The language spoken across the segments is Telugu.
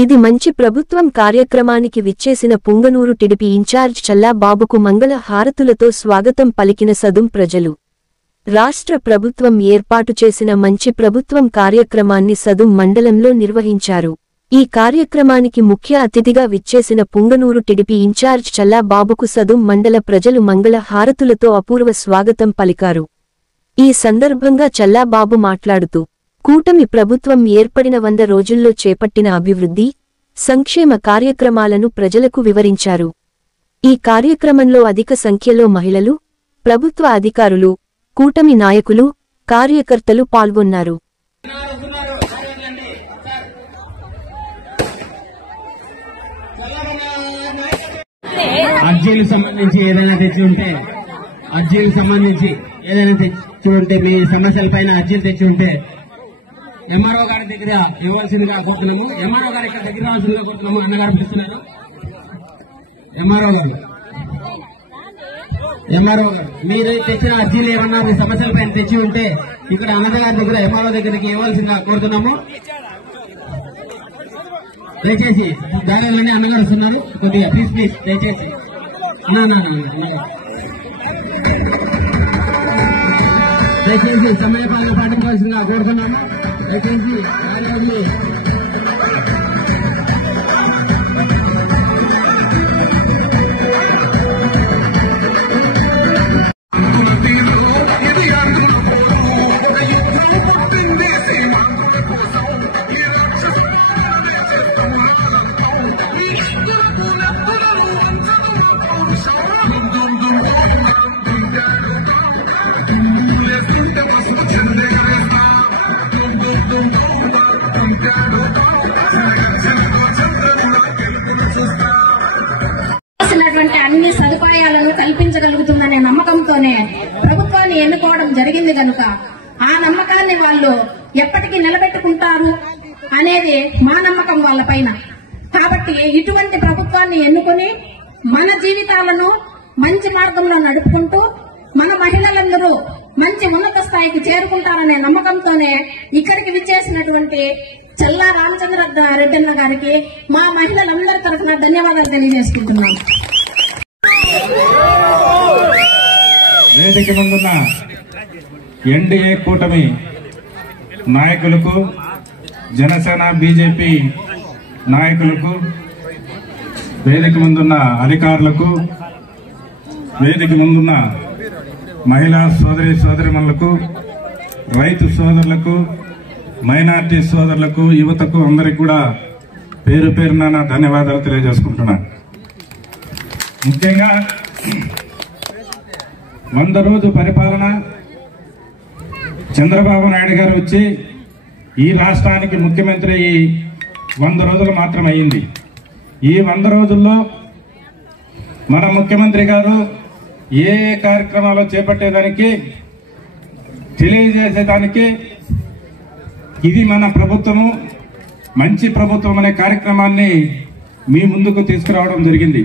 ఇది మంచి ప్రభుత్వం కార్యక్రమానికి విచ్చేసిన పుంగనూరు టిడిపి ఇన్ఛార్జ్ చల్లా బాబుకు మంగళ హారతులతో స్వాగతం పలికిన సదుం ప్రజలు. రాష్ట్ర ప్రభుత్వం ఏర్పాటు చేసిన మంచి ప్రభుత్వం కార్యక్రమాన్ని సదుం మండలంలో నిర్వహించారు. ఈ కార్యక్రమానికి ముఖ్య అతిథిగా విచ్చేసిన పుంగనూరు టిడిపి ఇన్ఛార్జ్ చల్లా బాబుకు సదుం మండల ప్రజలు మంగళ హారతులతో అపూర్వ స్వాగతం పలికారు. ఈ సందర్భంగా చల్లా బాబు మాట్లాడుతూ, కూటమి ప్రభుత్వం ఏర్పడిన 100 రోజుల్లో చేపట్టిన అభివృద్ధి, సంక్షేమ కార్యక్రమాలను ప్రజలకు వివరించారు. ఈ కార్యక్రమంలో అధిక సంఖ్యలో మహిళలు, ప్రభుత్వ అధికారులు, కూటమి నాయకులు, కార్యకర్తలు పాల్గొన్నారు. అర్జీలకు సంబంధించి ఏదైనా తెచ్చి ఉంటే మీ సమస్యల పైన అర్జీలు తెచ్చి ఉంటే ఎంఆర్ఓ గారి దగ్గర ఇవ్వాల్సిందిగా కోరుతున్నాము. ఎంఆర్ఓ గారు ఇక్కడ దగ్గర రావాల్సిందిగా కోరుతున్నాము. అన్నగారు పిలుస్తున్నారు. ఎంఆర్ఓ గారు మీరు తెచ్చిన అర్జీలు ఏమన్నా మీ సమస్యల పైన తెచ్చి ఉంటే ఇక్కడ అన్నగారి దగ్గర ఎంఆర్ఓ దగ్గరికి ఇవ్వాల్సిందిగా కోరుతున్నాము. దయచేసి దానిలోనే అన్నగారు వస్తున్నారు. కొద్దిగా ప్లీజ్ దయచేసి దయచేసి సమయపాలన పాటించాల్సిందిగా కోరుతున్నాము. దయచేసి అన్ని సదుపాయాలను కల్పించగలుగుతుందనే నమ్మకంతోనే ప్రభుత్వాన్ని ఎన్నుకోవడం జరిగింది కనుక ఆ నమ్మకాన్ని వాళ్ళు ఎప్పటికీ నిలబెట్టుకుంటారు అనేది మా నమ్మకం వాళ్ళ పైన. కాబట్టి ఇటువంటి ప్రభుత్వాన్ని ఎన్నుకుని మన జీవితాలను మంచి మార్గంలో నడుపుకుంటూ మన మహిళలందరూ మంచి ఉన్నత స్థాయికి చేరుకుంటారనే నమ్మకంతోనే ఇక్కడికి విచ్చేసినటువంటి చల్లా రామచంద్ర రెడ్డన్న గారికి మా మహిళలందరి తరఫున ధన్యవాదాలు తెలియజేసుకుంటున్నాం. వేదిక ముందున్న ఎన్డీఏ కూటమి నాయకులకు, జనసేన బీజేపీ నాయకులకు, వేదిక ముందున్న అధికారులకు, వేదిక ముందున్న మహిళా సోదరిమణులకు, రైతు సోదరులకు, మైనార్టీ సోదరులకు, యువతకు అందరికి కూడా పేరు పేరున ధన్యవాదాలు తెలియజేసుకుంటున్నాను. ముఖ్యంగా 100 రోజు పరిపాలన చంద్రబాబు నాయుడు గారు వచ్చి ఈ రాష్ట్రానికి ముఖ్యమంత్రి 100 రోజులు మాత్రం అయ్యింది. ఈ 100 రోజుల్లో మన ముఖ్యమంత్రి గారు ఏ కార్యక్రమాలు చేపట్టేదానికి, తెలియజేసేదానికి ఇది మన ప్రభుత్వము, మంచి ప్రభుత్వం అనే కార్యక్రమాన్ని మీ ముందుకు తీసుకురావడం జరిగింది.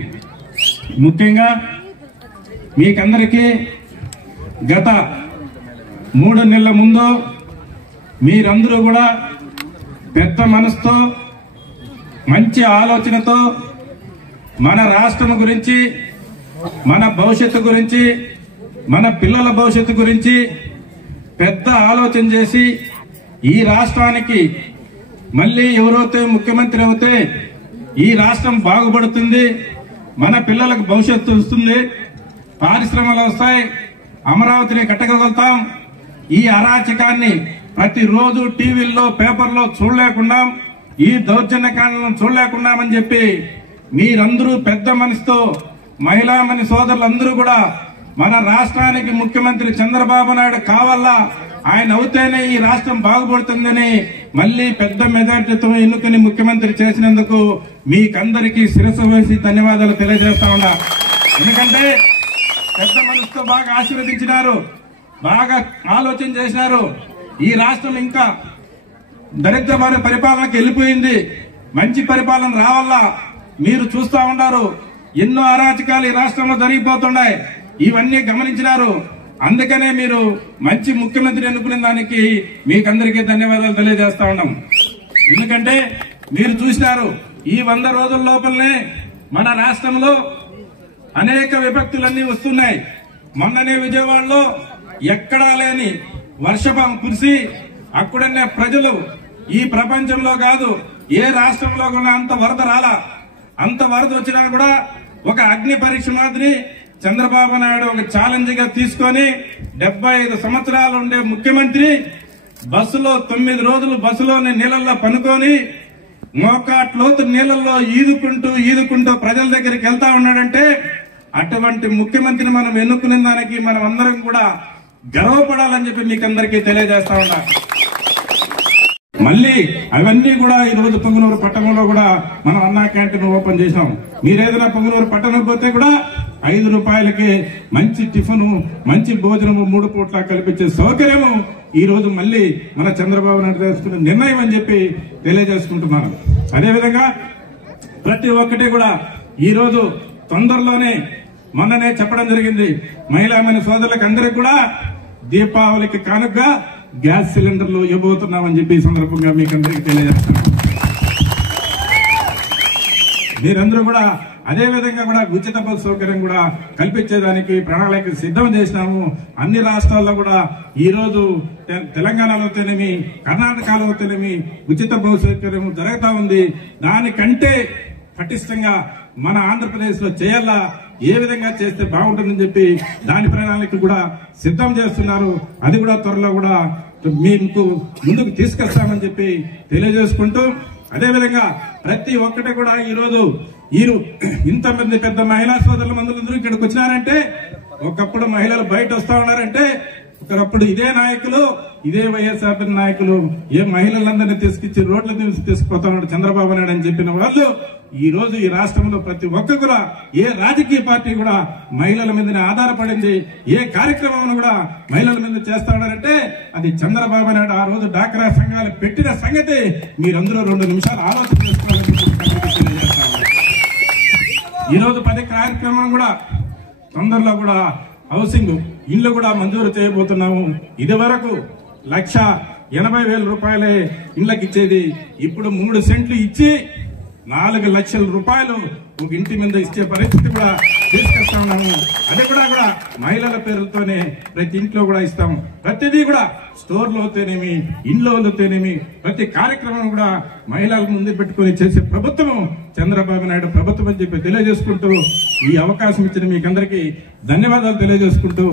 ముఖ్యంగా మీకందరికీ గత 3 నెలల ముందు మీరందరూ కూడా పెద్ద మనసుతో, మంచి ఆలోచనతో మన రాష్ట్రం గురించి, మన భవిష్యత్తు గురించి, మన పిల్లల భవిష్యత్తు గురించి పెద్ద ఆలోచన చేసి ఈ రాష్ట్రానికి మళ్ళీ ఎవరైతే ముఖ్యమంత్రి అవుతే ఈ రాష్ట్రం బాగుపడుతుంది, మన పిల్లలకు భవిష్యత్తు వస్తుంది, పారిశ్రమలు వస్తాయి, అమరావతిని కట్టగలుగుతాం, ఈ అరాచకాన్ని ప్రతిరోజు టీవీల్లో పేపర్లో చూడలేకుండా, ఈ దౌర్జన్యకాండలను చూడలేకున్నామని చెప్పి మీరందరూ పెద్ద మనసుతో మహిళామణి సోదరులందరూ కూడా మన రాష్ట్రానికి ముఖ్యమంత్రి చంద్రబాబు నాయుడు కావాలా, ఆయన అవుతేనే ఈ రాష్ట్రం బాగుపడుతుందని మళ్లీ పెద్ద మెజార్టీతో ఎన్నుకుని ముఖ్యమంత్రి చేసినందుకు మీకందరికీ శిరస్సు వేసి ధన్యవాదాలు తెలియజేస్తా ఉన్నా. ఎందుకంటే పెద్ద మనసుతో బాగా ఆశీర్వదించినారు, బాగా ఆలోచన చేసినారు. ఈ రాష్ట్రం ఇంకా దరిద్రమైన పరిపాలనకు వెళ్ళిపోయింది, మంచి పరిపాలన రావాలా. మీరు చూస్తా ఉన్నారు, ఎన్నో అరాచకాలు ఈ రాష్ట్రంలో జరిగిపోతున్నాయి, ఇవన్నీ గమనించినారు. అందుకనే మీరు మంచి ముఖ్యమంత్రి ఎన్నుకునే దానికి మీకందరికీ ధన్యవాదాలు తెలియజేస్తా ఉన్నాం. ఎందుకంటే మీరు చూసినారు ఈ 100 రోజుల లోపలనే మన రాష్ట్రంలో అనేక విపత్తులన్నీ వస్తున్నాయి. మొన్ననే విజయవాడలో ఎక్కడా లేని వర్షపాతం కురిసి అక్కడనే ప్రజలు ఈ ప్రపంచంలో కాదు ఏ రాష్ట్రంలో కూడా అంత వరద రాలా. అంత వరద వచ్చినా కూడా ఒక అగ్ని పరీక్ష మాదిరి చంద్రబాబు నాయుడు ఒక ఛాలెంజ్ గా తీసుకొని 75 సంవత్సరాలు ఉండే ముఖ్యమంత్రి బస్సులో 9 రోజులు బస్సులోని నీళ్ళల్లో పనుకొని మోకాట్లోతు నీళ్ళల్లో ఈదుకుంటూ ప్రజల దగ్గరికి వెళ్తా ఉన్నాడంటే అటువంటి ముఖ్యమంత్రిని మనం ఎన్నుకునే దానికి మనం అందరం కూడా గర్వపడాలని చెప్పి మీకు అందరికీ తెలియజేస్తా ఉన్నా. మళ్ళీ అవన్నీ కూడా ఈ రోజు పొంగనూరు పట్టణంలో కూడా మనం అన్నా క్యాంటీన్ ఓపెన్ చేశాం. మీరేదైనా పొంగనూరు పట్టణం పోతే కూడా 5 రూపాయలకి మంచి టిఫిన్ మంచి భోజనము 3 పూట్ల కల్పించే సౌకర్యము ఈ రోజు మళ్ళీ మన చంద్రబాబు నాయుడు తీసుకున్న నిర్ణయం అని చెప్పి తెలియజేసుకుంటున్నాను. అదేవిధంగా ప్రతి ఒక్కటి కూడా ఈ రోజు తొందరలోనే మొన్ననే చెప్పడం జరిగింది, మహిళా సోదరులకు అందరికి కూడా దీపావళికి కానుకగా గ్యాస్ సిలిండర్లు ఇవ్వబోతున్నామని చెప్పి ఈ సందర్భంగా మీకు అందరికీ తెలియజేస్తున్నాను. మీరందరూ కూడా అదే విధంగా కూడా ఉచిత బస్సు సౌకర్యం కూడా కల్పించేదానికి ప్రణాళిక సిద్ధం చేసినాము. అన్ని రాష్ట్రాల్లో కూడా ఈ రోజు తెలంగాణలో తేనేమి కర్ణాటకలో తేనేమి ఉచిత బస్సు సౌకర్యం జరుగుతా ఉంది. దానికంటే పటిష్టంగా మన ఆంధ్రప్రదేశ్ లో చేయాలా, ఏ విధంగా చేస్తే బాగుంటుందని చెప్పి దాని ప్రణాళిక కూడా సిద్ధం చేస్తున్నారు. అది కూడా త్వరలో కూడా మీకు ముందుకు తీసుకొస్తామని చెప్పి తెలియజేసుకుంటూ, అదేవిధంగా ప్రతి ఒక్కటి కూడా ఈ రోజు ఇంతమంది పెద్ద మహిళా సోదరుల మందులందరూ ఇక్కడికి వచ్చినారంటే, ఒకప్పుడు మహిళలు బయట వస్తా ఉన్నారంటే ఒకప్పుడు ఇదే నాయకులు ఇదే వైఎస్ఆర్ నాయకులు ఏ మహిళలందరినీ తీసుకొచ్చి రోడ్ల మీద తీసుకుపోతా ఉన్నాడు చంద్రబాబు నాయుడు అని చెప్పిన వాళ్ళు ఈ రోజు ఈ రాష్ట్రంలో ప్రతి ఒక్క కూడా ఏ రాజకీయ పార్టీ కూడా మహిళల మీదనే ఆధారపడింది, ఏ కార్యక్రమం కూడా మహిళల మీద చేస్తా ఉన్నారంటే అది చంద్రబాబు నాయుడు ఆ రోజు డాక్రా సంఘాలు పెట్టిన సంగతి మీరందరూ 2 నిమిషాలు ఆలోచన చేసుకోవాలని ఈ రోజు 10 కార్యక్రమం కూడా తొందరలో కూడా హౌసింగ్ ఇళ్లు కూడా మంజూరు చేయబోతున్నాము. ఇది వరకు 1,80,000 రూపాయలే ఇళ్లకు ఇచ్చేది, ఇప్పుడు 3 సెంట్లు ఇచ్చి 4 లక్షల రూపాయలు ఒక ఇంటి మీద ఇచ్చే పరిస్థితి కూడా తీసుకొస్తా ఉన్నాము. అది కూడా మహిళల పేరుతోనే ప్రతి ఇంట్లో కూడా ఇస్తాము. ప్రతిదీ కూడా స్టోర్లో తేనేమి ఇండ్లో తేనేమి ప్రతి కార్యక్రమం కూడా మహిళల ముందు పెట్టుకుని చేసే ప్రభుత్వం చంద్రబాబు నాయుడు ప్రభుత్వం అని చెప్పి తెలియజేసుకుంటూ ఈ అవకాశం ఇచ్చిన మీకందరికీ ధన్యవాదాలు తెలియజేసుకుంటూ